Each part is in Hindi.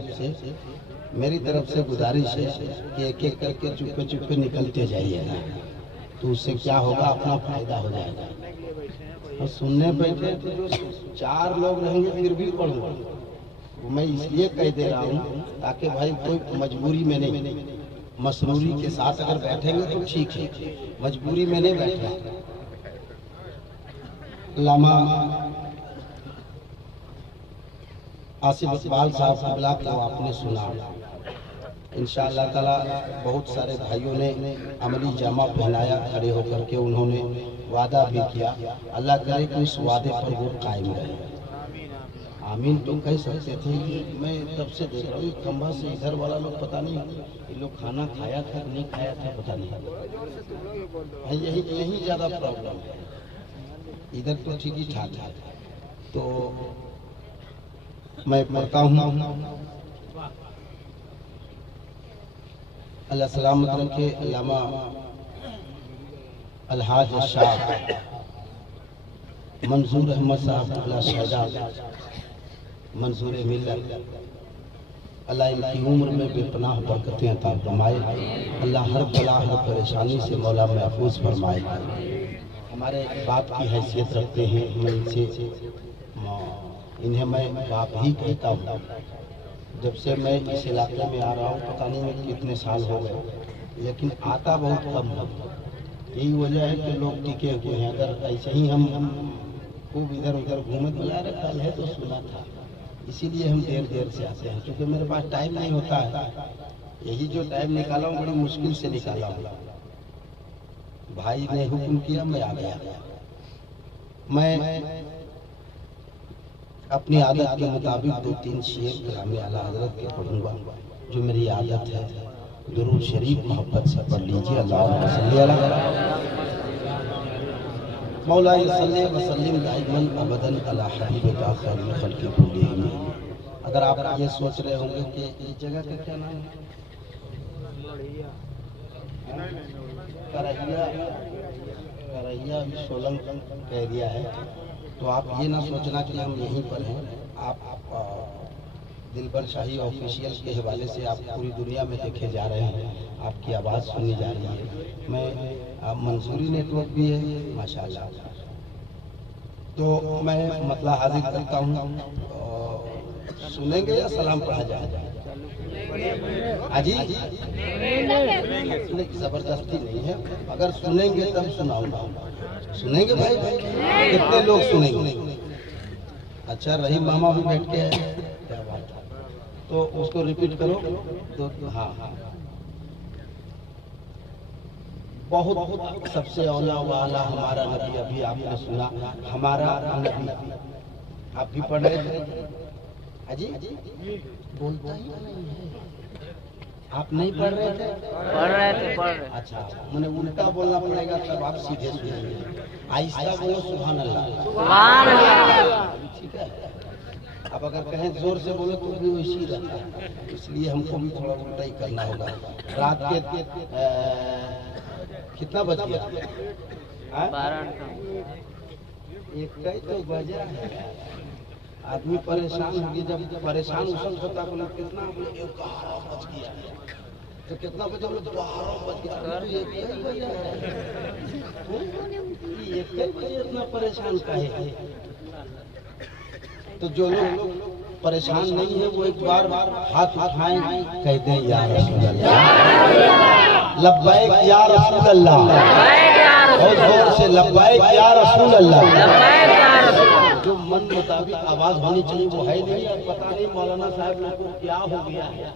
आपसे मेरी तरफ से गुजारिश है कि एक एक करके चुपके चुपके निकलते जाइएगा, तो उससे क्या होगा, अपना फायदा हो जाएगा। और सुनने बैठे तो जो 4 लोग रहेंगे फिर भी पढ़ूंगा, मैं इसलिए कह दे रहा हूँ ताकि भाई कोई मजबूरी में नहीं, मसरूरी के साथ अगर बैठेंगे तो ठीक है, मजबूरी में नहीं बैठे। लामा आसिफ इकबाल साहब क़िबला को आपने सुना, इंशाअल्लाह ताला बहुत सारे भाइयों ने अमली जामा पहनाया, खड़े होकर के उन्होंने वादा भी किया। अल्लाह करे कि उस वादे पर वो कायम रहे। आमीन तो कह सकते थे। मैं तब से देख रहा हूँ खंभा से इधर वाला लोग पता नहीं ये लोग खाना खाया था नहीं खाया था, पता नहीं, यही ज़्यादा प्रॉब्लम है। इधर तो ठीक ही ठाक था। तो मैं पढ़ता हूँ, अल्लाह सलामत रखे। अल्लामा अलहाज शाह मंजूर अहमद साहब क़िबला शहदा मंजूर मिल्लत, अल्लाह इनकी उम्र में बेपनाह बरकतें अता फरमाए। अल्लाह हर बला हर परेशानी से मौला महफूज फरमाए। हमारे बाप की हैसियत रखते हैं, मैं इन्हें मैं बाप ही कहता हूँ। जब से मैं इस इलाके में आ रहा हूँ, पता नहीं मैं कितने साल हो गए, लेकिन आता बहुत कम है। यही वजह है कि लोग टिके हुए हैं। अगर ऐसे ही हम खूब इधर उधर घूमे तो यार कल है तो सुना था, इसीलिए हम देर से आते हैं, क्योंकि मेरे पास टाइम नहीं होता है। यही जो टाइम निकाला हूँ बड़ी मुश्किल से निकाला हूँ। भाई ने हुक्म किया, मैं आ गया। मैं अपनी आदत के मुताबिक 2-3 शेर कलाम आला हज़रत के पढ़ूंगा, जो मेरी आदत है। दुरूद शरीफ मोहब्बत से पढ़ लीजिए। अल्लाहुम्मा सल्ली अला मौला सल्ली व सल्लिम दाइमन अबदन अला हबीबिका खैरुल खल्क़ि कुल्लिहिम। अगर आप ये सोच रहे होंगे कि इस जगह का क्या नाम है, करहिया सोलंग एरिया है, तो आप ये ना सोचना कि हम यहीं पर हैं। आप दिलबर शाही ऑफिशियल के हवाले से आप पूरी दुनिया में देखे जा रहे हैं, आपकी आवाज़ सुनी जा रही है। मैं मंसूरी नेटवर्क भी है माशाल्लाह। तो मैं मतलब हाजिर करता हूँ, सुनेंगे या सलाम पढ़ा जाए? अजी जबरदस्ती नहीं है, अगर सुनेंगे तब सुनाऊंगा। सुनेंगे भाई? कितने लोग सुनेंगे? अच्छा, रहीम मामा भी बैठ के है, क्या बात है। तो उसको रिपीट करो। तो हाँ, बहुत सबसे औला वाला हमारा नबी, अभी आपने सुना हमारा नबी, आप भी पढ़ रहे थे अजी? बोलता ही नहीं है, आप नहीं पढ़ रहे थे? पढ़ रहे थे। अच्छा, मैंने उल्टा बोलना पड़ेगा तब आप सीधे सुनेंगे। आहिस्ता बोलो, सुभान अल्लाह। सुभान अल्लाह। ठीक है। अब अगर कहें जोर से बोलो तो भी वैसी रहता है, इसलिए हमको भी थोड़ा उल्टा ही करना होगा। रात के कितना बज गया? 12 1 तो बजा है। आदमी परेशान हो गया। जब परेशान उस वक्त होता बोला कितना, बोले 11 बज गया। तो कितना बजे? बोले 12 बज गया। 1 बजे इतना परेशान काहे है? तो जो लोग परेशान नहीं है वो एक बार हाथ उठाएं, कह दें या रसूल अल्लाह, लब्बैक या रसूल अल्लाह, बहुत जोर से लब्बैक या रसूल अल्लाह। जो मन मुताबिक आवाज होनी चाहिए वो है नहीं। पता नहीं मौलाना साहब लोग को क्या हो गया है,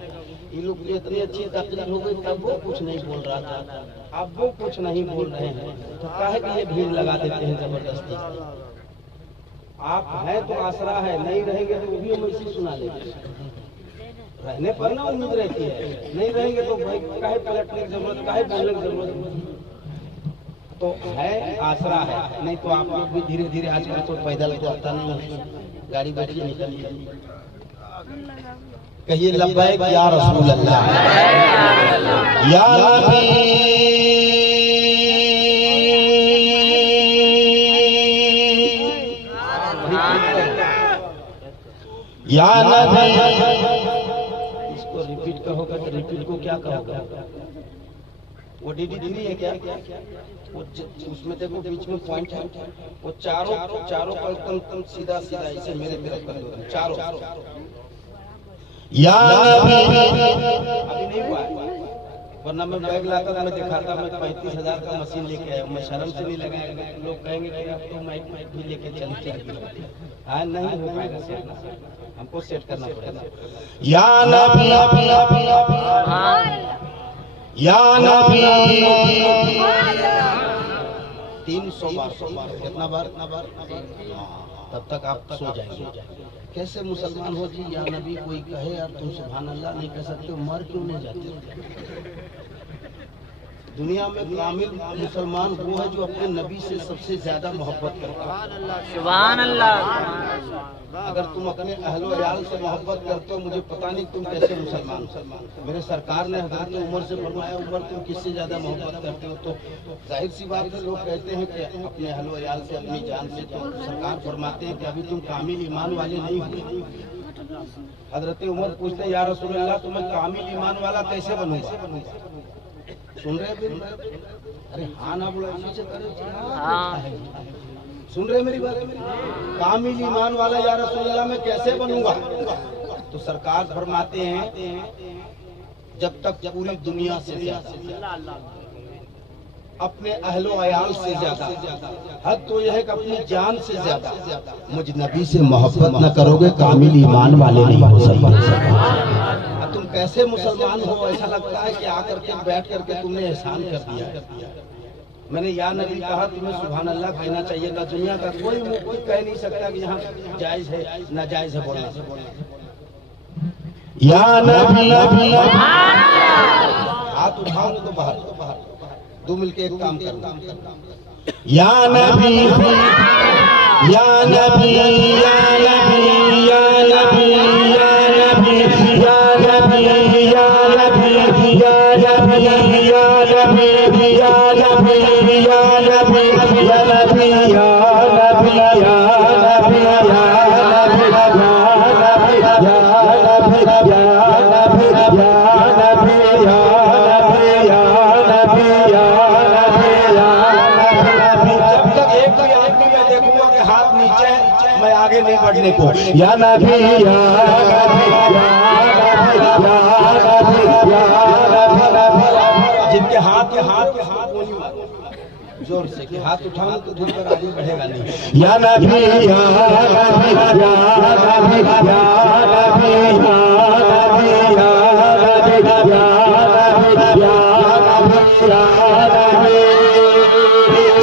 ये लोग इतनी अच्छी तकलीफ हो गई तब वो कुछ नहीं बोल रहा था, अब वो कुछ नहीं बोल रहे हैं, तो काहे के लिए भीड़ लगा देते हैं जबरदस्ती? आप हैं तो आसरा है, नहीं रहेंगे तो वो भी हम ऐसे सुना लेंगे। रहने पर ना उम्मीद रहती है, नहीं रहेंगे तो भाई काहे पलटने की जरूरत, काहे बोलने की जरूरत? तो है, आसरा है। नहीं तो आप लोग भी धीरे धीरे, आजकल तो पैदल तो आता नहीं है, गाड़ी बैठिए निकलिए, कहिए लब्बैक या रसूल अल्लाह, या नबी या नबी, इसको रिपीट कहोगे तो रिपीट को क्या कहोगे? वो डीडी नहीं है क्या? वो उसमें देखो बीच में पॉइंट है, वो चारों को एकदम सीधा सीधा ऐसे मेरे कर दो चारों। या नबी अभी नहीं हुआ है, वरना मैं बैग लाकर मैं दिखाता, मैं 35,000 का मशीन लेके आया, मैं शर्म से नहीं लगाएगा, लोग कहेंगे कि आप तो माइक भी लेके चलते हैं। हाँ नहीं हो पाएगा सेट, हमको सेट करना पड़ेगा। या नबी या नबी 300 बार, कितना बार? तब तक आप सो जाएंगे। कैसे मुसलमान हो जी? या नबी कोई कहे यार तुम सुभान अल्लाह नहीं कह सकते, मर क्यों नहीं जाते? दुनिया में कामिल मुसलमान वो है जो अपने नबी से सबसे ज्यादा मोहब्बत करता है। सुभान अल्लाह। अगर तुम अपने अहलो अयाल से मोहब्बत करते हो, मुझे पता नहीं तुम कैसे मुसलमान। मेरे सरकार ने हजरत उमर से फरमाया, उमर तुम किससे ज्यादा मोहब्बत करते हो? तो जाहिर सी बात है, लोग कहते हैं कि अपने अहलो अयाल से, अपनी जान से। तो सरकार फरमाते हैं कि अभी तुम कामिल ईमान वाले नहीं हुए। हजरत उमर पूछते हैं, या रसूल अल्लाह तो मैं कामिल ईमान वाला कैसे बनूंगा? सुन रहे? अरे हाँ ना बोला, सुन रहे मेरी बात? कामिल ईमान वाला या रसूल अल्लाह मैं कैसे बनूंगा? तो सरकार फरमाते हैं, जब तक पूरी दुनिया से ज्यादा, अपने अहलो अयाल से ज्यादा, हद तो यह है कि अपनी जान से ज्यादा मुझ नबी से मोहब्बत न करोगे, कामिल ईमान वाले नहीं हो सकते। तुम कैसे मुसलमान हो? ऐसा लगता है कि आकर के बैठ करके तुमने एहसान कर दिया। मैंने या नबी कहा, तुम्हें सुभान अल्लाह कहना चाहिए था। दुनिया का कोई मुफ्ती कह नहीं सकता कि यहाँ जायज है नाजायज है बोलना। या नबी हाथ उठाओ तो बाहर, दो मिलके एक काम करना। या नबी या नबी या नबी या नबी या नबी या नबी या नबी या नबी या नबी या नबी या नबी या नबी या नबी या नबी आगे नहीं बढ़ने को। या नबी या जिनके हाथ जोर से कि हाथ उठाओ तो दूर पर आगे बढ़ेगा नहीं। या नबी या नबी या नबी या नबी या नबी या नबी या नबी या नबी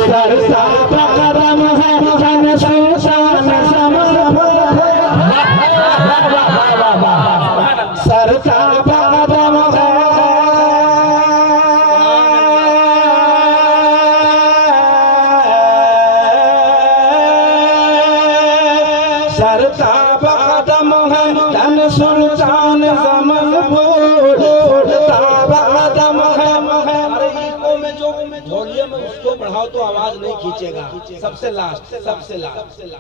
सरसा कदम है जन सुशान सरसा कदम है सरसा कदम है जन सुल्तान जमलपुर सरसा कदम है। वॉल्यूम उसको बढ़ाओ तो आवाज नहीं खींचेगा। सबसे लास्ट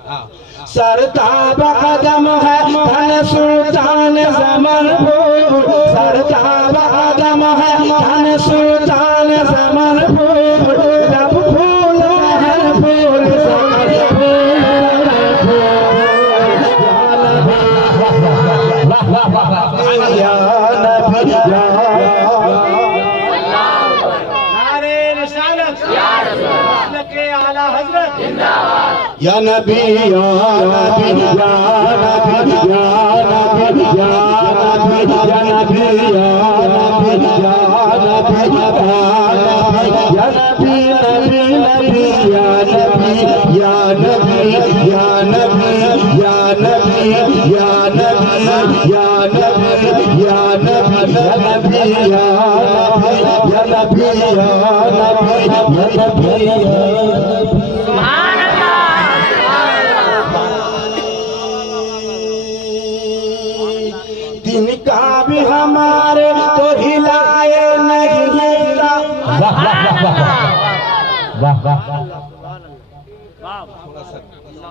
हाँ। सरताब कदम है धन सुल्तान जमलपुर सरताब कदम है धन सुल्तान जमलपुर जब फूल है फूल या नबी या नबी या नबी या नबी या नबी या नबी या नबी या नबी या नबी या नबी नबी नबी या नबी या नबी या नबी या नबी या नबी या नबी या नबी या नबी या नबी या नबी या तिनका भी हमारे तो हिलाए नहीं हिला। वाह वाह वाह वाह वाह वाह।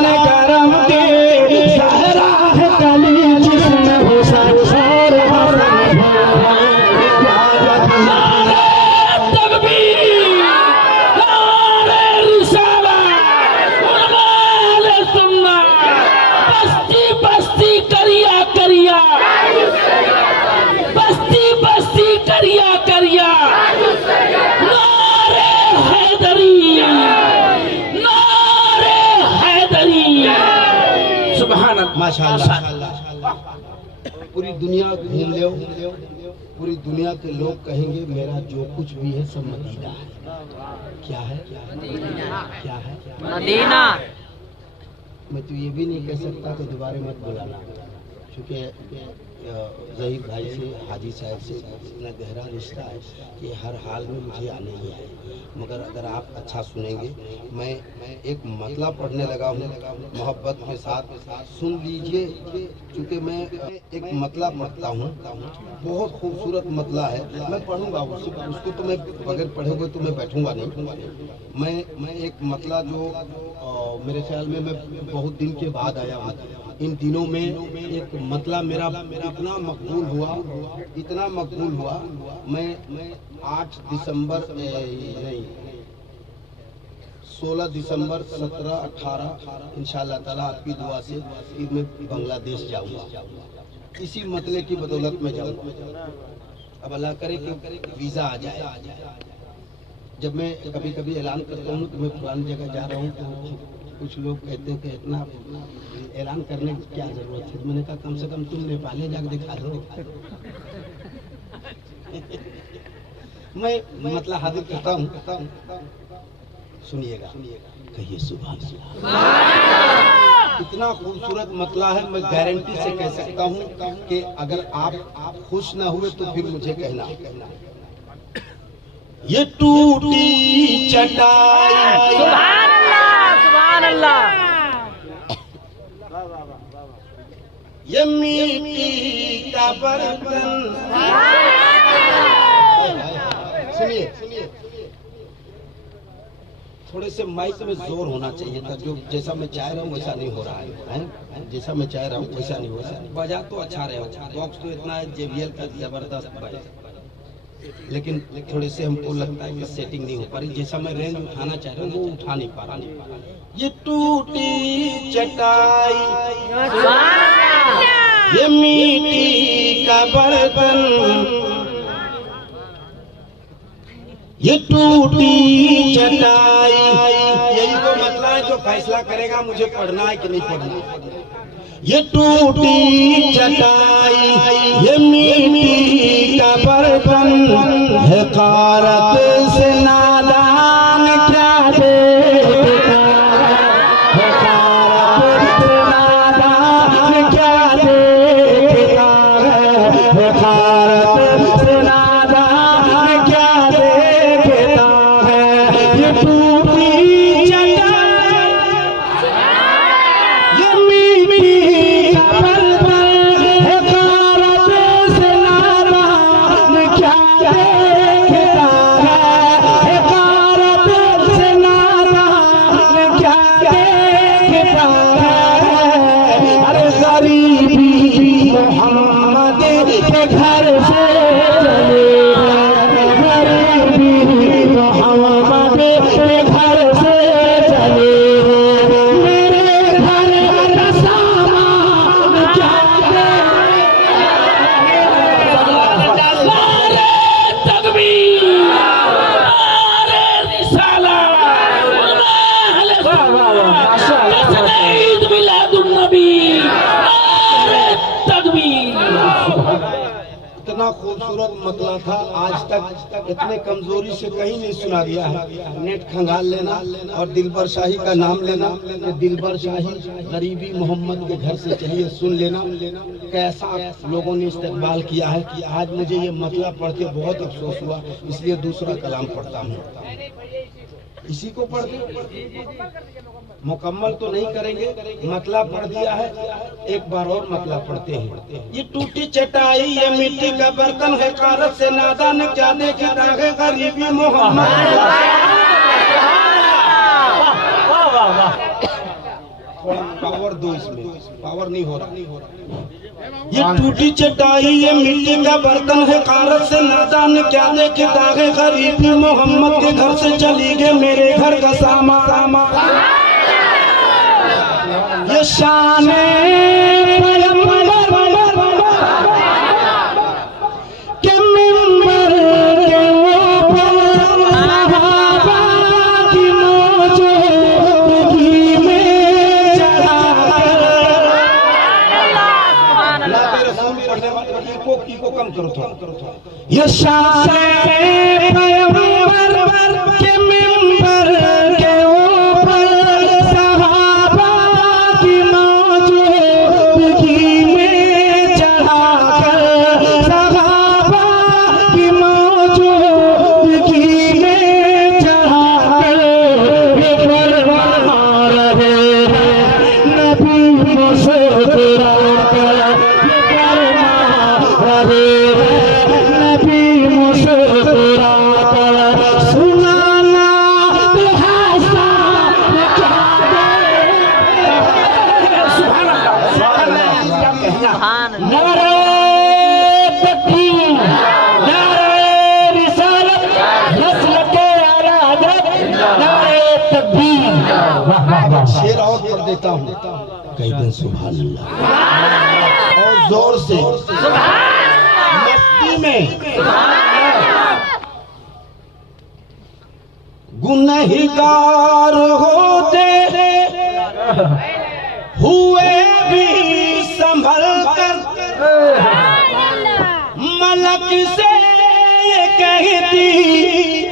शान करम के सहरा है कली जिसमें हुसैन और हसन तकबीर नारे रिसालत उलमाए सुन्नत बस्ती बस्ती करिया करिया बस्ती बस्ती करिया करिया नारे हैदरी नारे हैदरी सुभान अल्लाह माशाअल्लाह। पूरी दुनिया घूम लो, पूरी दुनिया के लोग कहेंगे मेरा जो कुछ भी है सब मदीना है। क्या है? क्या है? मदीना। मैं तो ये भी नहीं कह सकता कि दोबारा मत बुलाना, क्योंकि ज़हीर भाई से, हाजी साहब से इतना गहरा रिश्ता है कि हर हाल में मुझे आने ही है। मगर अगर आप अच्छा सुनेंगे, मैं एक मतला पढ़ने लगा हूँ, मोहब्बत के साथ सुन लीजिए, क्योंकि मैं एक मतला पढ़ता हूँ, बहुत खूबसूरत मतला है। मैं पढ़ूंगा उसको तो मैं बगैर पढ़े हुए तो मैं बैठूंगा नहीं। मैं एक मतला जो मेरे ख्याल में मैं बहुत दिन के बाद आया हूँ, इन दिनों में एक मतला मेरा इतना मकबूल हुआ, मैं 8 दिसंबर नहीं 16 दिसंबर 17, 18 इंशाअल्लाह ताला आपकी दुआ से फिर मैं बांग्लादेश जाऊंगा। इसी मतले की बदौलत में जाऊंगा। अब अल्लाह करे कि वीज़ा आ जाए। जब मैं कभी कभी ऐलान करता हूँ कि मैं पुरानी जगह जा रहा हूँ, तो कुछ लोग कहते हैं कि इतना ऐलान करने की क्या जरूरत है। मैंने कहा कम से कम तुम नेपाल जाकर दिखा दो। मैं मतलब हाजिर करता हूँ, सुनिएगा, कहिए सुभान अल्लाह। इतना खूबसूरत मतला है, मैं गारंटी से कह सकता हूँ कि अगर आप खुश ना हुए तो फिर मुझे कहना। ये टूटी चटाई सुभान अल्लाह। ये मिट्टी का बर्तन। सुनिए, थोड़े से माइक में जोर होना चाहिए था। जो जैसा मैं चाह रहा हूँ वैसा नहीं हो रहा है, जैसा मैं चाह रहा हूँ वैसा नहीं हो रहा है। बजा तो अच्छा रहे हो, बॉक्स तो इतना है JBL का जबरदस्त बजा, लेकिन थोड़े से हमको लगता है कि सेटिंग नहीं हो पा रही। जैसा मैं रेंज उठाना चाह रहा हूँ वो उठा नहीं पा रहा। ये टूटी चटाई, ये मिट्टी का बर्तन, ये टूटी चटाई, यही वो मतला है जो फैसला करेगा मुझे पढ़ना है कि नहीं पढ़ना। ये टूटी चटाई, ये मिट्टी का बर्तन, हकारत से नादान क्या देखता है, हकारत से नादान क्या देखता है, हकारत से नादान क्या देखता है। ये टूटी चटाई, ये मिट्टी का बर्तन, हकारत से नादान क्या देखता है, हकारत से नादान क्या देखता है। अरे गरीबी मोहम्मद के घर से चले हैं, गरीबी मोहम्मद के घर से चले हैं। मेरे घर का सामान क्या नारे तकबीर नारे रिसालत उलमाए सुन्नत ईद मिलादुन नबी नारे तकबीर। इतना खूबसूरत मतला था, आज तक इतने कमजोरी से कहीं नहीं सुना गया है। नेट खंगाल लेना और दिलबर शाही का नाम लेना कि दिलबर शाही गरीबी मोहम्मद के घर से चलिए, सुन लेना कैसा लोगों ने इस्तेमाल किया है। कि आज मुझे ये मतला पढ़ के बहुत अफसोस हुआ, इसलिए दूसरा कलाम पढ़ता हूँ। इसी को पढ़ के मुकम्मल तो नहीं करेंगे, मतला पढ़ दिया है, एक बार और मतला पढ़ते हैं। ये टूटी चटाई, ये मिट्टी का बर्तन, है कारत से नादान क्या देखता है, गरीबी मोहम्मद। थोड़ा पावर दो इसमें, पावर नहीं हो रहा। ये टूटी चटाई ये मिट्टी का बर्तन है, कारत से नादान क्या देखे दागे गरीबी, मोहम्मद के घर से चली गए मेरे घर का सामान। ये शाने के मिंबर के ऊपर सहाबा की मौजूदगी में चढ़ाकर। को कम करो थोड़ा। ये शाने पैगंबर के मिंबर के ऊपर सहाबा की मौजूदगी में चढ़ाकर, सहाबा की मौजूदगी में चढ़ाकर ये फरमा रहे हैं नबी मुस्कुराकर, ये फरमा रहे हैं नबी मुस्कुराकर। सुनाना लिहाजा क्या दे। सुभान अल्लाह, सुभान अल्लाह। सुभान अल्लाह। नारे तकबीर, नारे रिसालत, नस्ल के आला हज़रत, नारे तकबीर। वाह वाह वाह। शेर और कर देता हूँ, कई दिन सुभान अल्लाह और जोर से मस्ती में। गुनहगार होते हुए भी संभल कर मलक से ये कहती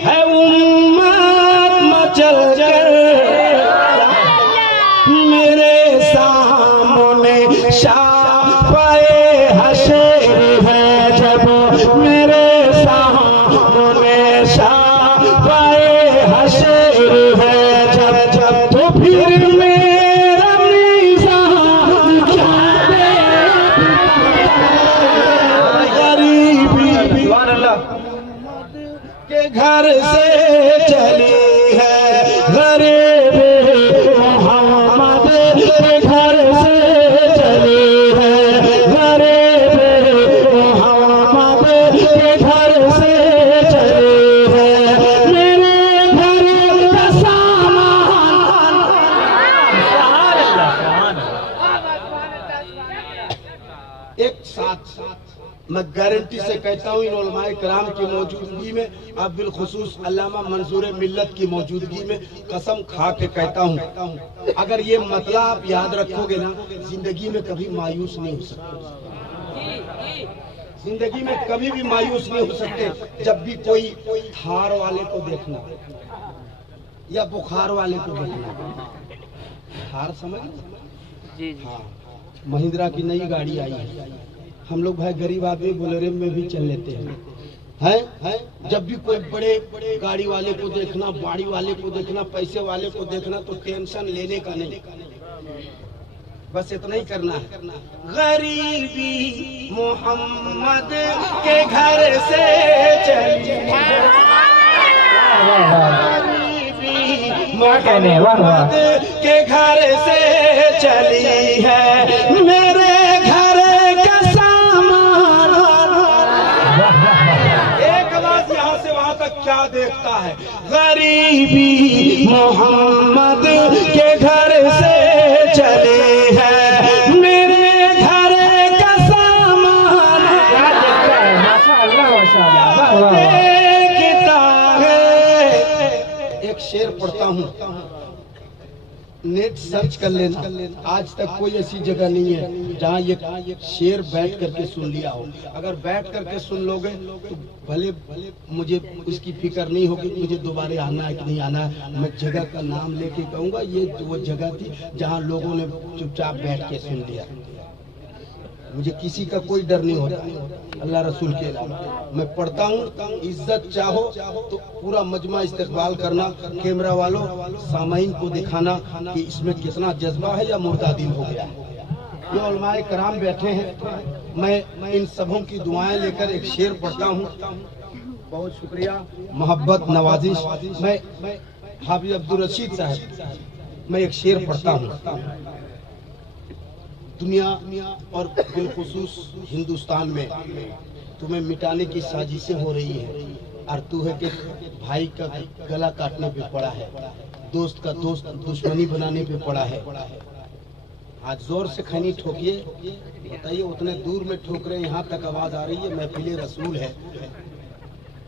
है उम्मत मचल कर, मेरे सामने शाफ़े हशर है जब, मेरे सामने शाफ़े हशर है जब, तो फिर मेरा मीज़ान क्या दे। गरीबी के घर से चली है, गरीब मोहम्मद के घर से चली है, गरीब मोहम्मद के घर से चली है, मेरे घर का सामान। एक साथ मैं गारंटी से कहता हूँ इन उलमाए कराम की मौजूदगी में, अब बिलखुसूस अल्लामा मंसूर मिल्लत की मौजूदगी में कसम खा के कहता हूँ, अगर ये मतलब आप याद रखोगे ना, जिंदगी में कभी मायूस नहीं हो सकते, जिंदगी में कभी भी मायूस नहीं हो सकते। जब भी कोई थार वाले को देखना या बुखार वाले को देखना, थार समझ जी जी। हाँ, महिंद्रा की नई गाड़ी आई है, हम लोग भाई गरीब आदमी बोलेरो में भी चल लेते हैं, हैं? जब भी कोई बड़े गाड़ी वाले को देखना, बाड़ी वाले को देखना, पैसे वाले को देखना, तो टेंशन लेने का नहीं, बस इतना ही करना है। गरीबी मोहम्मद के घर से चली है, गरीबी मोहम्मद के घर से चली है, मेरे घर का सामान। एक आवाज यहाँ से वहां तक क्या देखता है, गरीबी मोहम्मद के घर से चली है, मेरे घर का सामान। देखता है। एक शेर पढ़ता हूँ, नेट सर्च कर लेना, आज तक कोई ऐसी जगह नहीं है जहाँ ये शेर बैठ करके सुन लिया हो। अगर बैठ करके सुन लोगे तो भले भले मुझे उसकी फिक्र नहीं होगी मुझे दोबारा आना है कि नहीं आना है, मैं जगह का नाम लेके कहूँगा ये वो जगह थी जहाँ लोगों ने चुपचाप बैठ के सुन लिया। मुझे किसी का कोई डर नहीं होता अल्लाह रसूल के अलावा। मैं पढ़ता हूँ, इज्जत चाहो तो पूरा मजमा इस्तेकबाल करना, कैमरा वालों सामाइन को दिखाना कि इसमें कितना जज्बा है या मुर्दा दिल हो गया है। ये उलमाए कराम बैठे हैं, मैं इन सबों की दुआएं लेकर एक शेर पढ़ता हूँ। बहुत शुक्रिया, मोहब्बत नवाजिश। मैं हाफिज अब्दुल रशीद साहब मैं एक शेर पढ़ता हूँ। दुनिया और बिलखुसूस हिंदुस्तान में तुम्हें मिटाने की साजिशें हो रही हैं और तू है कि भाई का गला काटने पे पड़ा है, दोस्त का दोस्त दुश्मनी बनाने पे पड़ा है। आज जोर से खैनी ठोकिए, बताइए उतने दूर में ठोक रहे, यहाँ तक आवाज आ रही है। महफिले रसूल है,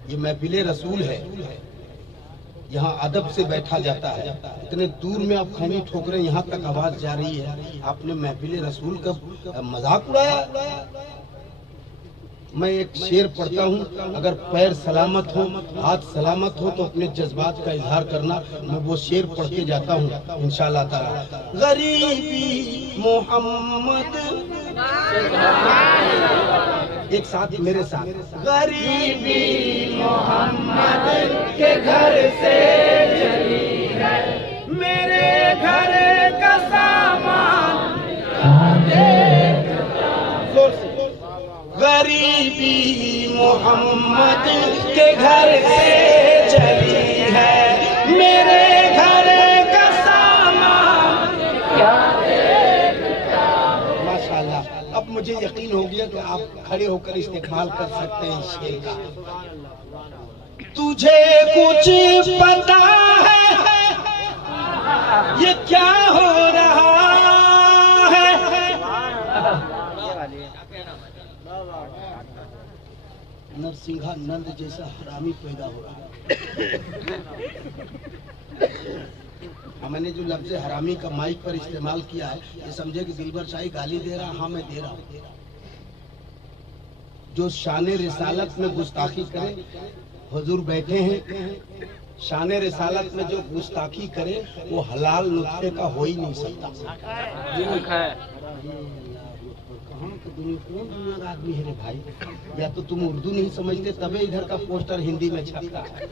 ये महफिले रसूल है, यहाँ अदब से बैठा जाता है। इतने दूर में आप खैनी ठोक रहे, यहाँ तक आवाज जा रही है। आपने महफिले रसूल का मजाक उड़ाया। मैं एक शेर पढ़ता हूँ, अगर पैर सलामत हो, हाथ सलामत हो तो अपने जज्बात का इजहार करना। मैं वो शेर पढ़ के जाता हूँ इंशाअल्लाह ताला। गरीबी मोहम्मद, एक साथ मेरे साथ, गरीबी मोहम्मद के घर से चली है, मेरे घर का सामान जोर से। गरीबी मोहम्मद के घर से चली है, मेरे घर का सामान क्या देखता। माशाल्लाह, अब मुझे यकीन हो गया कि आप खड़े होकर इस्तेमाल कर सकते हैं इस शेर का। तुझे कुछ पता है ये क्या हो रहा है? नरसिंहा नंद जैसा हरामी पैदा हो रहा है। मैंने जो लफ्ज हरामी का माइक पर इस्तेमाल किया है, ये समझे कि दिलबर शाही गाली दे रहा। हाँ, मैं दे रहा हूँ। जो शाने रिसालत में गुस्ताखी करे, हुजूर बैठे हैं, शाने रिसालत में जो गुस्ताखी करे वो हलाल नुस्खे का हो ही नहीं सकता। कौन दुनिया का आदमी है रे भाई? या तो तुम उर्दू नहीं समझते तबे इधर का पोस्टर हिंदी में छपता है,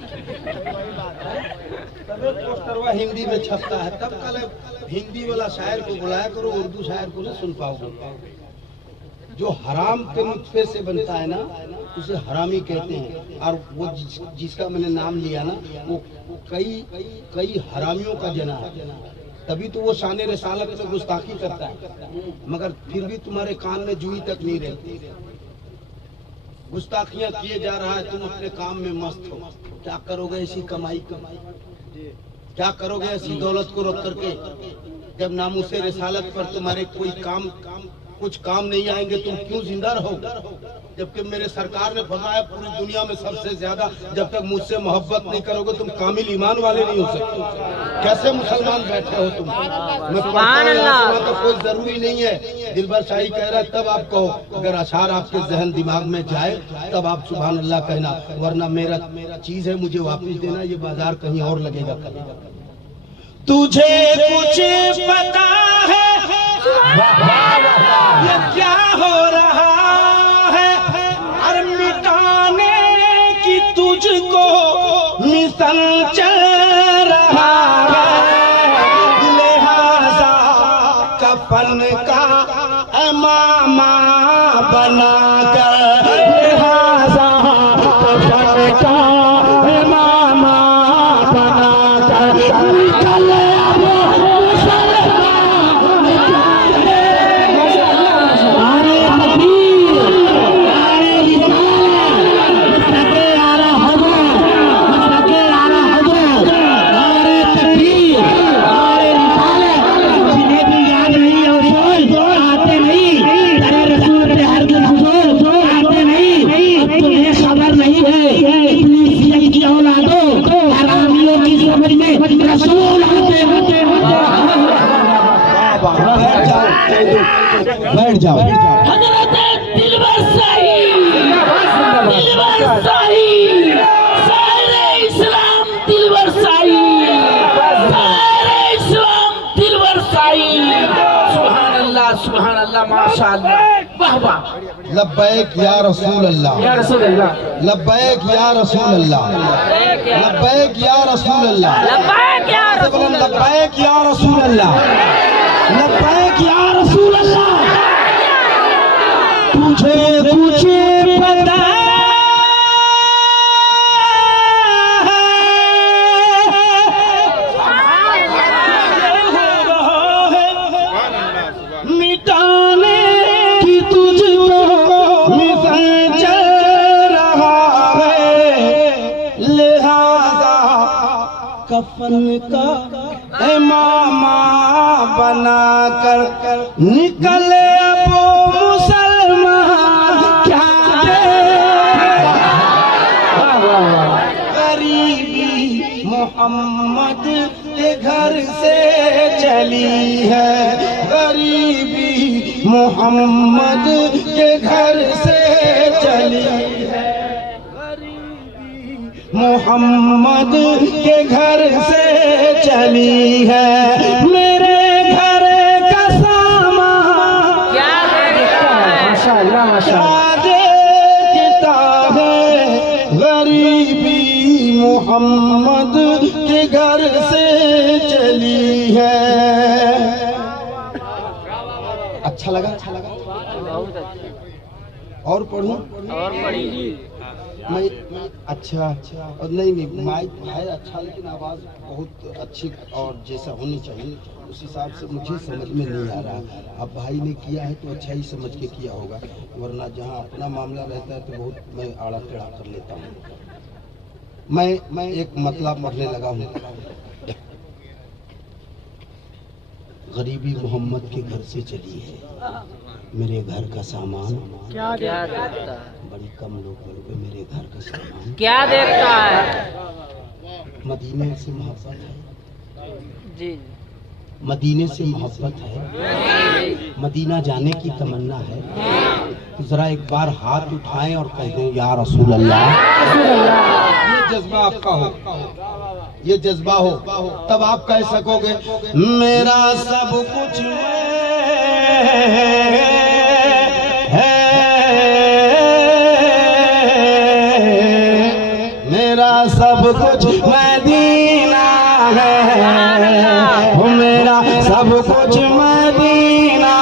तबे पोस्टर वह हिंदी में छपता है। तब कल हिंदी वाला शायर को बुलाया करो, उर्दू शायर को नहीं सुन पाओगे। जो हराम के नुत्फे से बनता है ना, उसे हरामी कहते हैं। और वो जिसका मैंने नाम लिया ना, वो कई हरामियों का जना है। तभी तो वो शान रिसालत में गुस्ताखी करता है, मगर फिर भी तुम्हारे कान में जूई तक नहीं रहती। गुस्ताखियां किए जा रहा है, तुम अपने काम में मस्त हो। क्या करोगे ऐसी कमाई? क्या करोगे ऐसी दौलत को रख करके? जब नामूसे रिसालत पर तुम्हारे कुछ काम नहीं आएंगे, तुम क्यों जिंदा रहोगे? जबकि मेरे सरकार ने फरमाया पूरी दुनिया में सबसे ज्यादा, जब तक मुझसे मोहब्बत नहीं करोगे तुम कामिल ईमान वाले नहीं हो सकते। कैसे मुसलमान बैठे हो तुम? मैं तो कोई जरूरी नहीं है। दिलबर शाही कह रहा है तब आप कहो, अगर अशार आपके जहन दिमाग में जाए तब आप सुभान अल्लाह कहना, वरना मेरा चीज है, मुझे वापिस देना। ये बाजार कहीं और लगेगा कल। तुझे कुछ पता है ये क्या हो रहा है? और मिटाने की तुझको मिशन चल रहा है, लिहाजा कफन का इमामा बना कर, लिहाजा कफन का इमामा बना कर बैठ जाओ। हज़रत दिलबर शाही, दिलबर शाही, सारे इस्लाम दिलबर शाही, सारे इस्लाम दिलबर शाही। सुभान अल्लाह, माशाअल्लाह, वाह वाह। लब्बैक या रसूल अल्लाह, या रसूल अल्लाह, लब्बैक या रसूल अल्लाह, लब्बैक या रसूल अल्लाह, लब्बैक या रसूल अल्लाह, लब्बैक या रसूल अल्लाह, लब्बैक या रसूल अल्लाह। तुझे कुछ पता है कफन का मामा बनाकर निकले अब मुसलमान क्या गरीबी मोहम्मद के घर से चली है, गरीबी मोहम्मद के घर से चली है, मोहम्मद के घर से चली है। मेरे घर का सामान क्या देखता है, गरीबी मोहम्मद के घर से चली है। अच्छा लगा? बहुत अच्छा। और पढ़ूं? और पढ़िए। मैं अच्छा और नहीं माइक है अच्छा, लेकिन आवाज़ बहुत अच्छी और जैसा होनी चाहिए उस हिसाब से मुझे समझ में नहीं आ रहा। अब भाई ने किया है तो अच्छा ही समझ के किया होगा, वरना जहाँ अपना मामला रहता है तो बहुत मैं आड़ा टेढ़ा कर लेता हूँ। मैं एक मतलब पढ़ने लगा हूँ। गरीबी मोहम्मद के घर से चली है, मेरे घर का सामान क्या देखता है? बड़ी कम लोग बोलोगे मेरे घर का सामान क्या देखता है? मदीने से मोहब्बत है जी मदीने से मोहब्बत है, मदीना जाने की तमन्ना है। तो जरा एक बार हाथ उठाएं और कह दें या रसूल अल्लाह। ये जज्बा आपका हो, ये जज्बा हो, तब आप कह सकोगे मेरा सब कुछ है, मेरा सब कुछ मदीना है, मेरा सब कुछ मदीना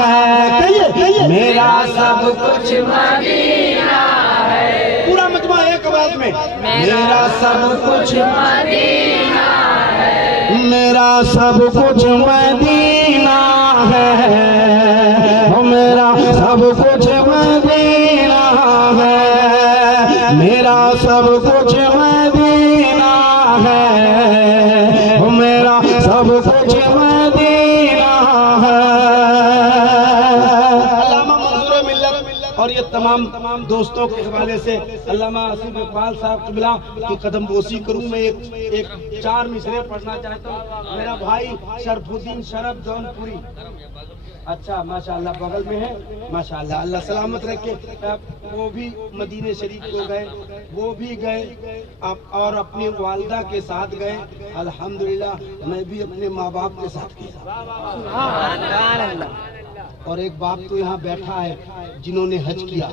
है। कहिए मेरा सब कुछ मदीना है। पूरा मजमा एक आवाज में, मेरा सब कुछ मदीना है, मेरा सब कुछ मदीना है, मेरा सब कुछ मदीना है, मेरा सब कुछ मदीना है, मेरा सब कुछ मदीना है। अल्लामा मंजूर मिल्लत और ये तमाम दोस्तों के हवाले से अल्लामा आसिफ इकबाल साहब क़िबला की कदम बोसी करूं। मैं एक 4 मिसरे पढ़ना चाहता हूँ। मेरा भाई शरफुद्दीन शरफ जौनपुरी, अच्छा माशाल्लाह बगल में है, माशाल्लाह अल्लाह सलामत रखे। वो भी मदीने शरीफ को गए, वो भी गए और अपनी वालिदा के साथ गए। अल्हम्दुलिल्लाह मैं भी अपने माँ बाप के साथ गया। और एक बाप तो यहाँ बैठा है जिन्होंने हज किया।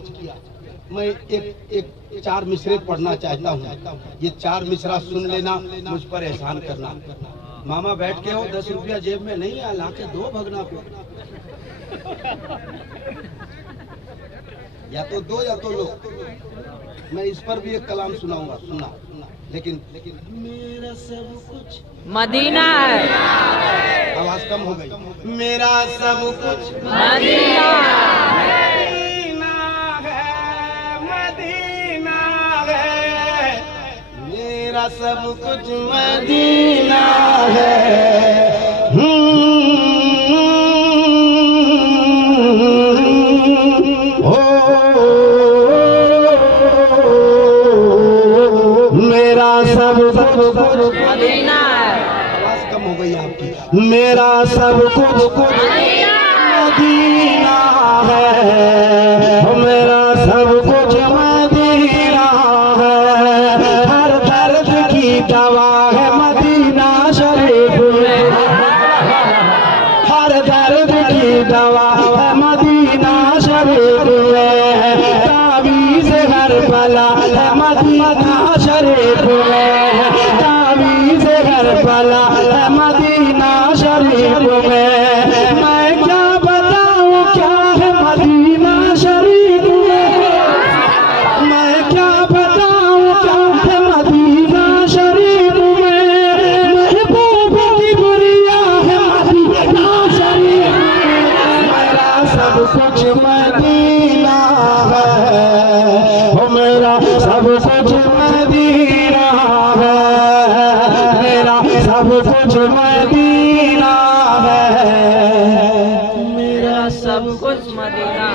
मैं एक 4 मिसरे पढ़ना चाहता हूँ। ये 4 मिसरा सुन लेना, मुझ पर एहसान करना। मामा बैठ के हो, 10 रुपया जेब में नहीं है, लाके दो भगना को, या तो दो या तो लो। मैं इस पर भी एक कलाम सुनाऊंगा, सुनना। लेकिन मेरा सब कुछ मदीना है, आवाज कम हो गई। मेरा सब कुछ मदीना है, मदीना है, मेरा सब कुछ मदीना है। मेरा सब कुछ मदीना है, आवाज कम हो गई आपकी। मेरा सब कुछ मदीना है, मेरा सब कुछ मदीना है। हर दर्द की दवा है मदीना शरीफ में, हर दर्द की दवा है मदीना शरीफ में। तावीज़ हर बला है मदीना शरीफ में, तावीज़ हर बला है मदीना शरीफ में। मैं क्या बताऊं क्या है मदीना शरीफ में, मैं क्या बताऊं क्या है मदीना शरीफ में। महबूब की गुड़िया है मदीना शरीफ में। मेरा सब कुछ मदीना है, वो मेरा सब कुछ मदीना है, मेरा कुछ मदीना।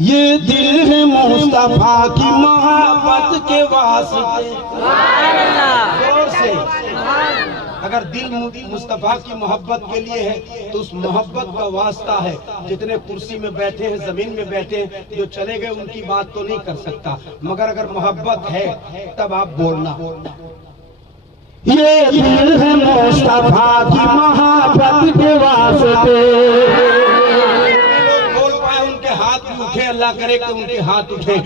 ये दिल है मुस्तफा की मोहब्बत के वास्ते। जोर से, अगर दिल मुस्तफा की मोहब्बत के लिए है तो उस मोहब्बत का वास्ता है। जितने कुर्सी में बैठे हैं, जमीन में बैठे हैं, जो चले गए उनकी बात तो नहीं कर सकता, मगर अगर मोहब्बत है तब आप बोलना। ये दिल है मुस्तफा की मोहब्बत के वास्ते। बोल पाए उनके हाथ भी उठे, अल्लाह करे कि उनके हाथ उठे।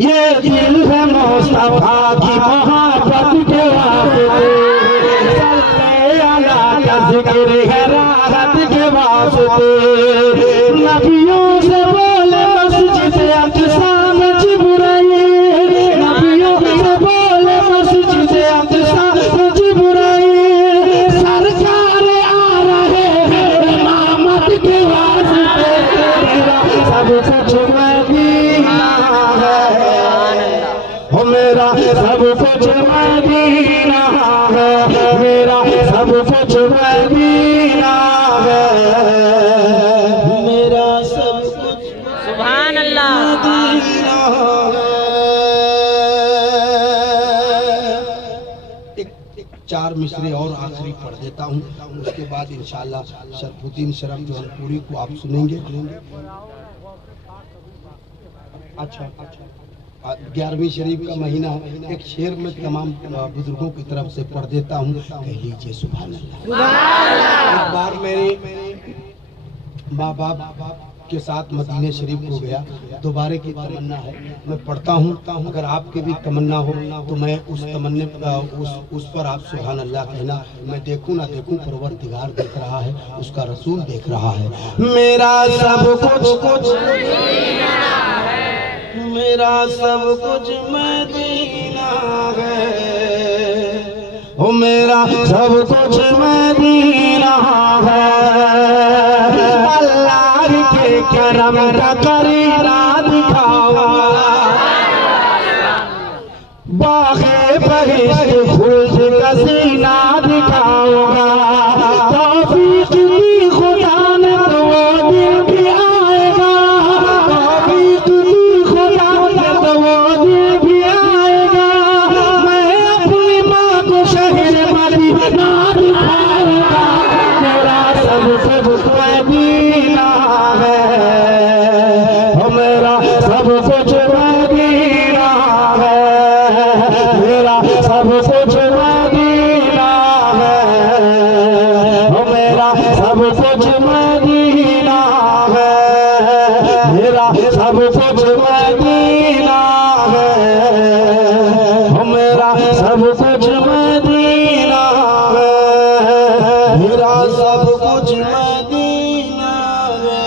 ये दिल है मुस्तफा की मोहब्बत के वास्ते। जिक्र है राहत के वास्ते। नबियों से बोले मस्जिद अक़सा में जिब्राइल। नबियों से बोले मस्जिद अक़सा में जिब्राइल। सरकार आ रहे हैं इमामत के वास्ते। सब कुछ मदीना है, हो मेरा सब कुछ मदीना है, मेरा सब कुछ मदीना है, मेरा सब कुछ सुभान अल्लाह। मदीना है। एक चार मिसरे और आखिरी पढ़ देता हूँ, उसके बाद इंशाअल्लाह शरफुद्दीन शरफ जो पूरी को आप सुनेंगे। अच्छा, 11वीं शरीफ का महीना है। एक शेर में तमाम बुजुर्गों की तरफ से पढ़ देता हूँ, कह लीजिए सुभान अल्लाह। एक बार मेरे माँ बाप के साथ मदीने शरीफ को गया, दोबारे की तमन्ना है, मैं पढ़ता हूँ। अगर आपकी भी तमन्ना हो तो मैं उस तमन्ने उस पर आप सुभान अल्लाह कहना। मैं देखूँ ना देखूँ, परवरदिगार देख रहा है, उसका रसूल देख रहा है। मेरा सब कुछ मेरा सब कुछ मदीना है, हो मेरा सब कुछ मदीना है। अल्लाह के करम का करीना दिखावा, बाग़े बहिश्त खुल्द का सीना दिखाऊंगा। तौफीक दी खुदा ने तो वो दिन भी आएगा। तौफीक दी खुदा ने तो वो दिन भी आएगा। मैं अपनी माँ को शहर मदीना दिखाऊंगा। मेरा सब कुछ मदीना है, हो मेरा सब कुछ मदीना है, मेरा सब कुछ मदीना है, हो मेरा सब कुछ मदीना है, मेरा सब कुछ मदीना है, हो मेरा सब कुछ मदीना है, मेरा सब कुछ मदीना है,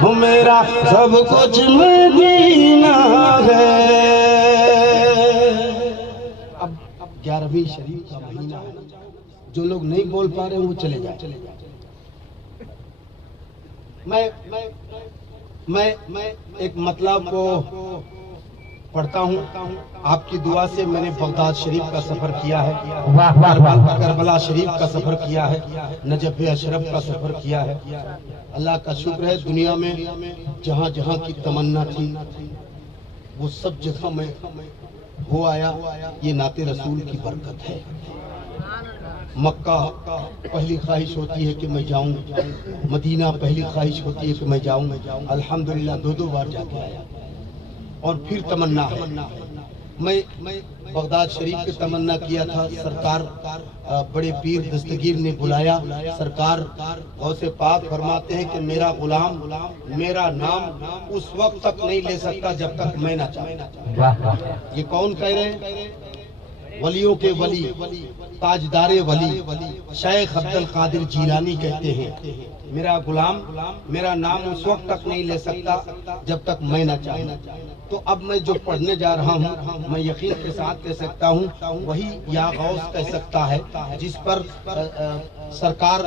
हो मेरा सब कुछ मदीना है। अब 11वीं शरीफ का महीना है, जो लोग नहीं बोल पा रहे हैं वो चले जाए। मैं एक मतलब को पढ़ता हूँ। आपकी दुआ से मैंने बगदाद शरीफ का सफर किया है, करबला शरीफ का सफर किया है, नजफ अशरफ का सफर किया है। अल्लाह का शुक्र है, दुनिया में जहाँ जहाँ की तमन्ना थी वो सब जगह में हो आया। ये नाते रसूल की बरकत है। मक्का पहली ख्वाहिश होती है कि मैं जाऊं, मदीना पहली ख्वाहिश होती है कि मैं जाऊं। अल्हम्दुलिल्लाह 2 बार जाके आया। और फिर तमन्ना है, मैं बगदाद शरीफ की तमन्ना किया था। सरकार बड़े पीर दस्तगीर ने बुलाया। सरकार गौसे पाक फरमाते हैं कि मेरा गुलाम मेरा नाम उस वक्त तक नहीं ले सकता जब तक मैं ना चाहूं। ये कौन कह रहे हैं? वलियों के वली, ताजदारे वली शेख अब्दुल कादिर जीलानी कहते हैं, मेरा गुलाम मेरा नाम उस वक्त तक नहीं ले सकता जब तक मैं न चाहूं। तो अब मैं जो पढ़ने जा रहा हूं, मैं यकीन के साथ कह सकता हूं वही या गौस कह सकता है जिस पर सरकार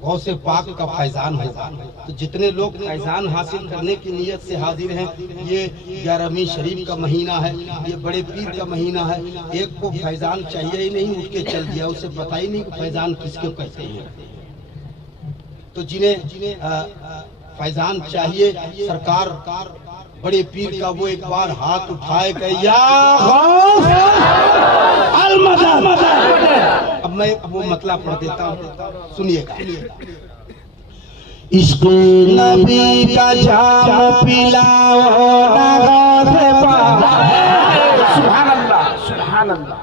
गौसे पाक का फैजान होगा। तो जितने लोग फैजान हासिल करने की नीयत से हाजिर हैं, ये 11वीं शरीफ का महीना है, ये बड़े पीर का महीना है। एक को फैजान चाहिए ही नहीं, उठ के चल दिया, उसे पता ही नहीं कि फैजान किसको कहते हैं। तो जिन्हें फैजान चाहिए, सरकार बड़े पीर का वो एक बार हाथ उठाए या अब मैं वो मतलब पढ़ देता हूँ, सुनिएगा। इश्क़ नबी का जाम पिलाओ सुभान अल्लाह सुभान अल्लाह।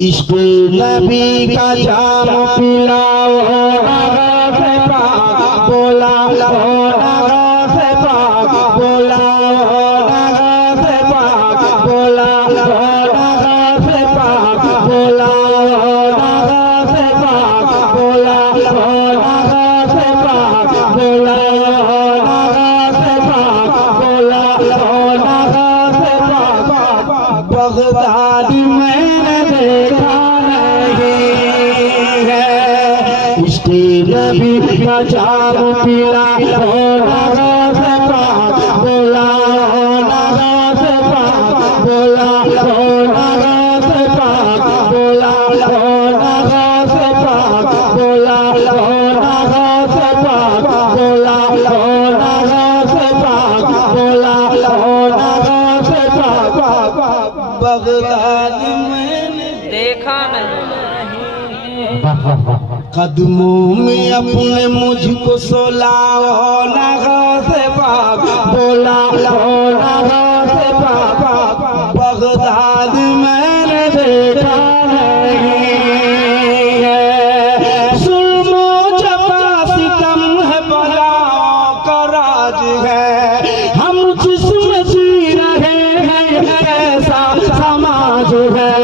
इश्क़ नबी का जाम पिलाओ बोला बगदाद मैंने देखा नहीं है, इश्क़ नबी का जाम पिला बोला बोला बोला बगदाद मैंने देखा नहीं। कदमों में अपने मुझको सोलाओ नगा से बाग बोला से बगदाद मैंने देखा नहीं है, जुल्मो जफा सितम है बलाओं का राज है, हम जिसमें जी रहे हैं ऐसा समाज है,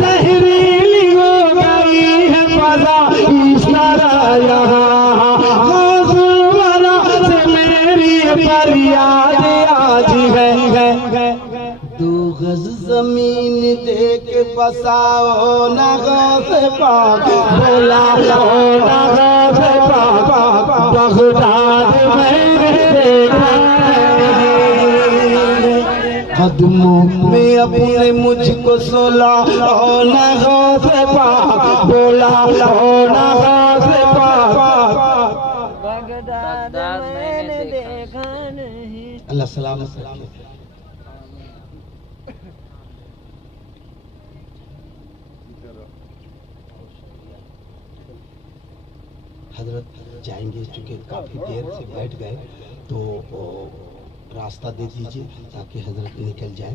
जहरीली हो गई है फजा इस तरह यहाँ, गौज़ुल से मेरी फरियाद आज है। दो गज जमीन दे के बसाओ नगा से पाक बोला नगा से पाक बगदाद मैंने देखा नहीं, कदमों में अपने मुझको सोला नगा से पाक बोला नगा से पाक बगदाद मैंने देखा नहीं। अल्लाह सलामत रखे। हजरत जाएंगे, चूँकि काफ़ी देर से बैठ गए तो रास्ता दे दीजिए ताकि हजरत निकल जाए,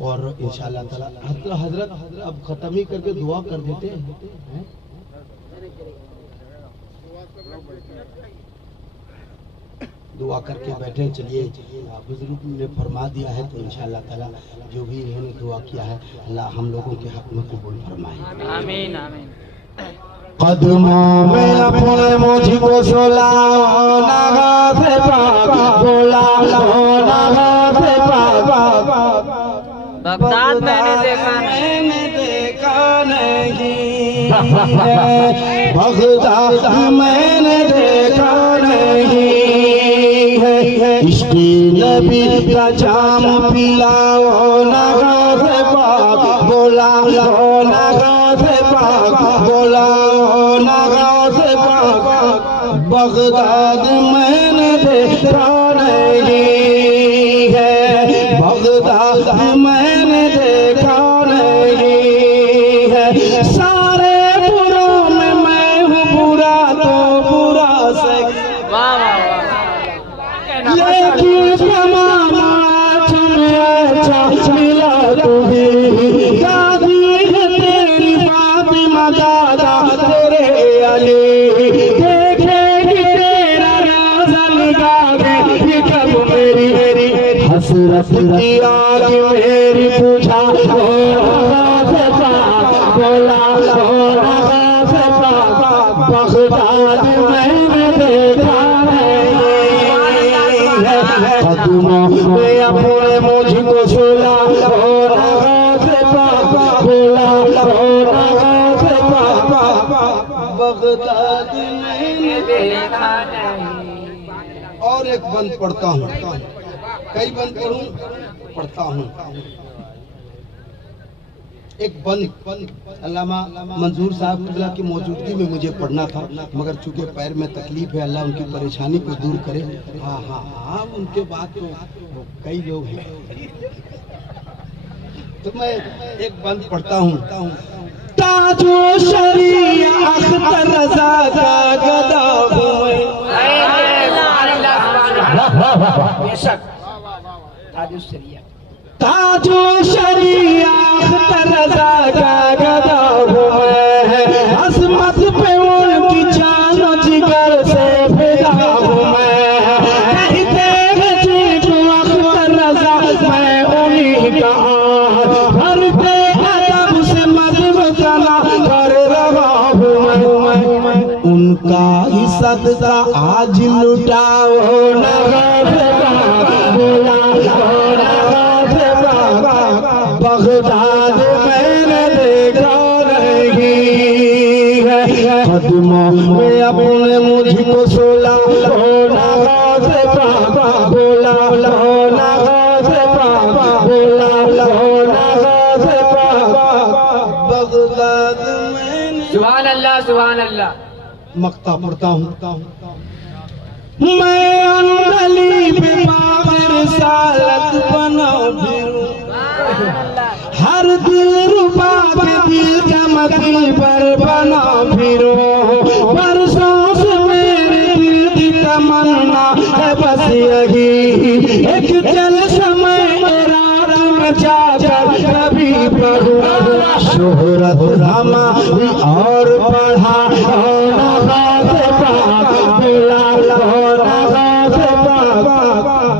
और इंशाअल्लाह ताला हजरत अब ख़त्म ही करके दुआ कर देते हैं। दुआ करके बैठे। चलिए बुजुर्ग ने फरमा दिया है तो इंशाअल्लाह ताला जो भी इन्होंने दुआ किया है अल्लाह हम लोगों के हक में कबूल फरमाए। आमीन आमीन। कदमों में अपने मुझको सोलाओ नगा से पाक बोला नगा से पाक बगदाद मैंने देखा नहीं है, बगदाद मैंने देखा नहीं है, इश्क़ नबी का जाम पिलाओ नगा से पाक बोला नगा से पाक बोला नगा से पाक बगदाद मैंने देखा नहीं है, बगदाद मैंने देखा नहीं है, सारे बुरों में मैं हूँ बुरा तो बुरा से लेकिन तमाम तुम्हें अच्छा मिला तुम्हें दादी है तेरी फातिमा दादा तेरे अली देखेगी तेरा राज़ल गागे ये कब मेरी हसरत की आग मेरी पूछा से पाक बोला से पाक बगदाद मैंने देखा कदमों में अपने मुझको सोला से पाक बोला से पाक बगदाद मैंने देखा नहीं। और एक बंद पढ़ता हूँ, कई बंद पढ़ूं पढ़ता हूँ। एक बंद अल्लामा मंजूर साहब किबला की मौजूदगी में मुझे पढ़ना था, मगर चूंकि पैर में तकलीफ है, अल्लाह उनकी परेशानी को दूर करे। हाँ हाँ हाँ, उनके बाद तो कई लोग हैं, तो मैं एक बंद पढ़ता हूँ। ताजो शरिया अख्तर रज़ा का गदा हूँ बेशक ताजो शरिया अख्तर रज़ा का गदा हूँ मैं, अज़मत पे उनकी जान जिगर से फिदा हूँ मैं, कहते हैं जिनको अख्तर रज़ा मैं उन्हीं का भरते अदब से मदद चला कर रहा हूँ मैं, उनका ही सदका आज लुटाओ न बगदाद मैंने देखा नहीं है, कदमों में अपने मुझको सोला होना से पापा बोला, होना से पापा बोला, होना से पापा बगदाद मैंने। सुभान अल्लाह सुभान अल्लाह। मक्ता पढ़ता हूँ। मैं अंगली पे बागर सालत बना फिरूं, हर दिल रुबा पे दिल चमकी पर बना फिरूं, बरसों से मेरे दिल की तमन्ना है बस यही, एक जल समय रात में जाकर कभी पढ़ूं, शोहरत हमारी और बढ़ा होना से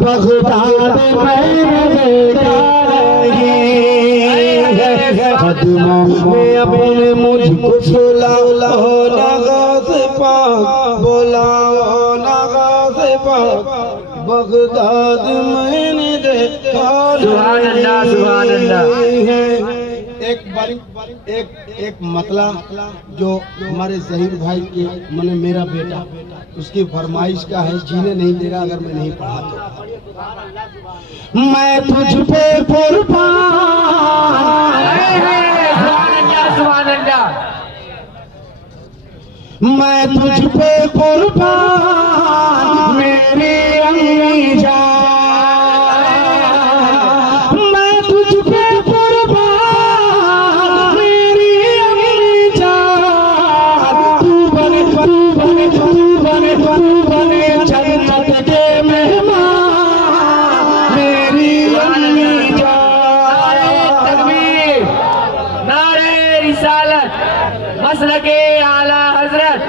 बगदाद मैंने देखा नहीं है, कदमों में अपने मुझको सुला होना से पाक बोला, होना से पाक बगदाद मैंने देखा। सुभान अल्लाह सुभान अल्लाह। एक मतला जो हमारे जहीर भाई के मैंने मेरा बेटा उसकी फरमाइश का है, जीने नहीं देगा अगर मैं नहीं पढ़ा तो। मैं तुझ पे सुभान अल्लाह। मैं तुझ पे कुर्बान मेरी अम्मी जान, मैं तुझ पे कुर्बान मेरी अम्मी जान, तू बने जन्नत के मेहमान मेरी अम्मी जान। तकबीर, नारे रिसालत, मसलके आला हजरत,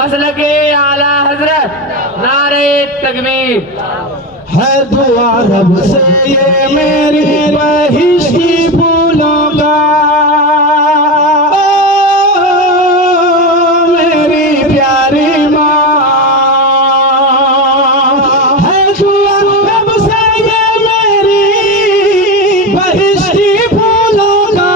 मसलके आला हजरत, नारे तकबीर। है दुआ रब से ये मेरी बहिश्ती भूलूंगा, मेरी प्यारी माँ, है दुआ रब से ये मेरी बहिश्ती भूलूंगा,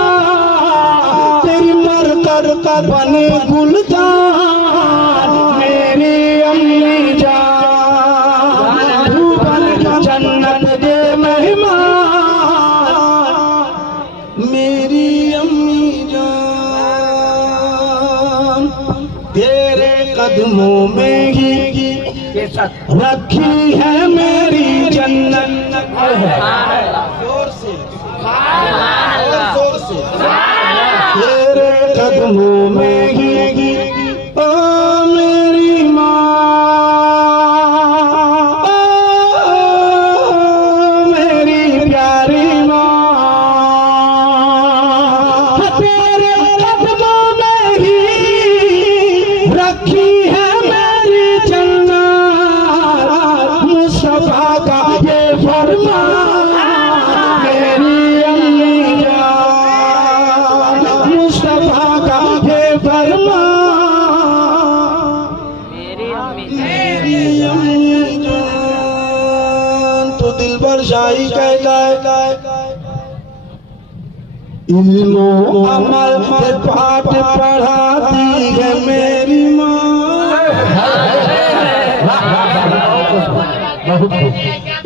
तेरी मरकर का बने गुलदान मेरी अम्मी जान, तू बन जन्नत के मेहमान मेरी अम्मी जान, तेरे कदमों में ही रखी है मेरी जन्नत। जोर से जोर से, तेरे कदमों में ही ओ मेरी माँ, मेरी प्यारी माँ, तेरे कदमों में ही रखी है मेरी जन्नत, मुस्तफा का ये फरमान मेरी अम्मी जान, मुस्तफा का ये फरमान मेरी अम्मी मेरी अम्मी जान। तो दिलबर शाही कहता है, इल्मो अमल से पाठ पढ़ाती है मेरी माँ,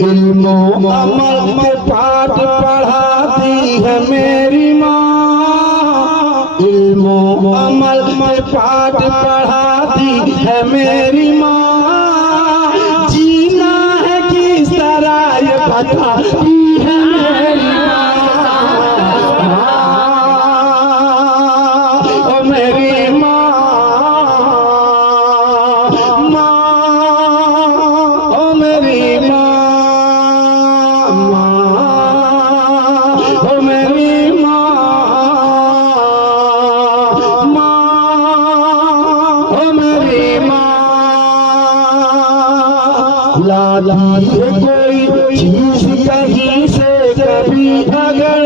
इल्मो अमल से पाठ पढ़ाती है मेरी माँ, पाठ पढ़ाती है मेरी माँ, जीना है किस तरह ये बताती है मेरी माँ। ओ मेरी माँ, ओ मेरी माँ, ओ मेरी माँ, ओ मेरी माँ। लाती है कोई चीज कहीं से कभी अगर,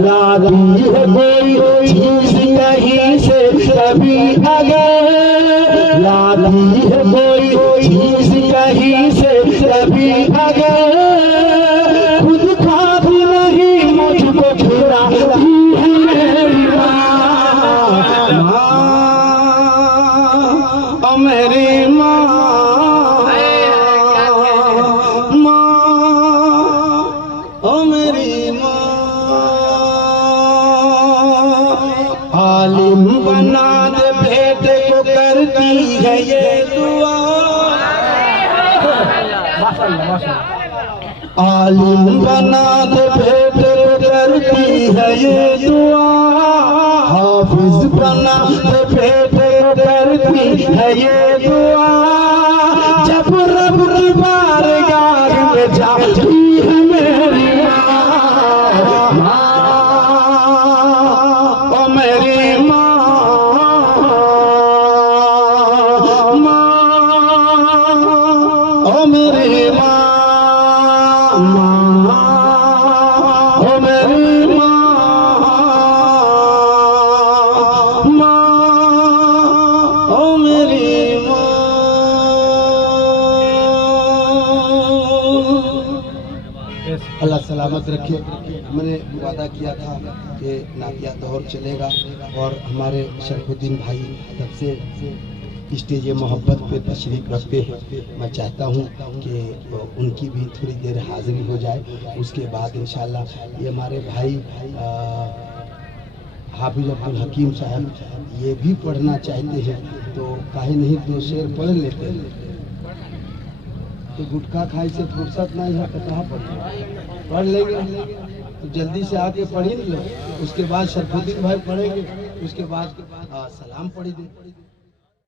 लाती है कोई चीज कहीं से कभी अगर, लाती है कोई चीज कहीं से कभी अगर, खुद खाती नहीं मुझको खिलाती है मेरी माँ। ओ मेरी माँ, ओ मेरी माँ। आलिम बना दे बेटे को करती है ये दुआ, आलिम बना दे बेटे को करती है ये दुआ, हाफिज बना दे बेटे को करती है ये दुआ, जब रब की बारगाह में जाती है मेरी माँ। ओ मेरी माँ, ओ मेरी माँ, ओ मेरी माँ, ओ मेरी माँ। अल्लाह सलामत रखे। मैंने वादा किया था कि नातिया दौर चलेगा और हमारे शरफुद्दीन भाई तब से स्टेज मोहब्बत पे तशरीफ रखते हैं। मैं चाहता हूँ कि उनकी भी थोड़ी देर हाजिरी हो जाए, उसके बाद इंशाल्लाह ये हमारे भाई हाफिज अब्दुल हकीम साहब ये भी पढ़ना चाहते हैं, तो काहे नहीं दो शेर पढ़ लेते हैं। तो गुटखा खाई से फुर्सत नहीं है तो कहाँ पढ़ लेंगे, तो जल्दी से आके पढ़ी लो, उसके बाद शरफुद्दीन भाई पढ़ेंगे, उसके बाद सलाम पढ़ी दे।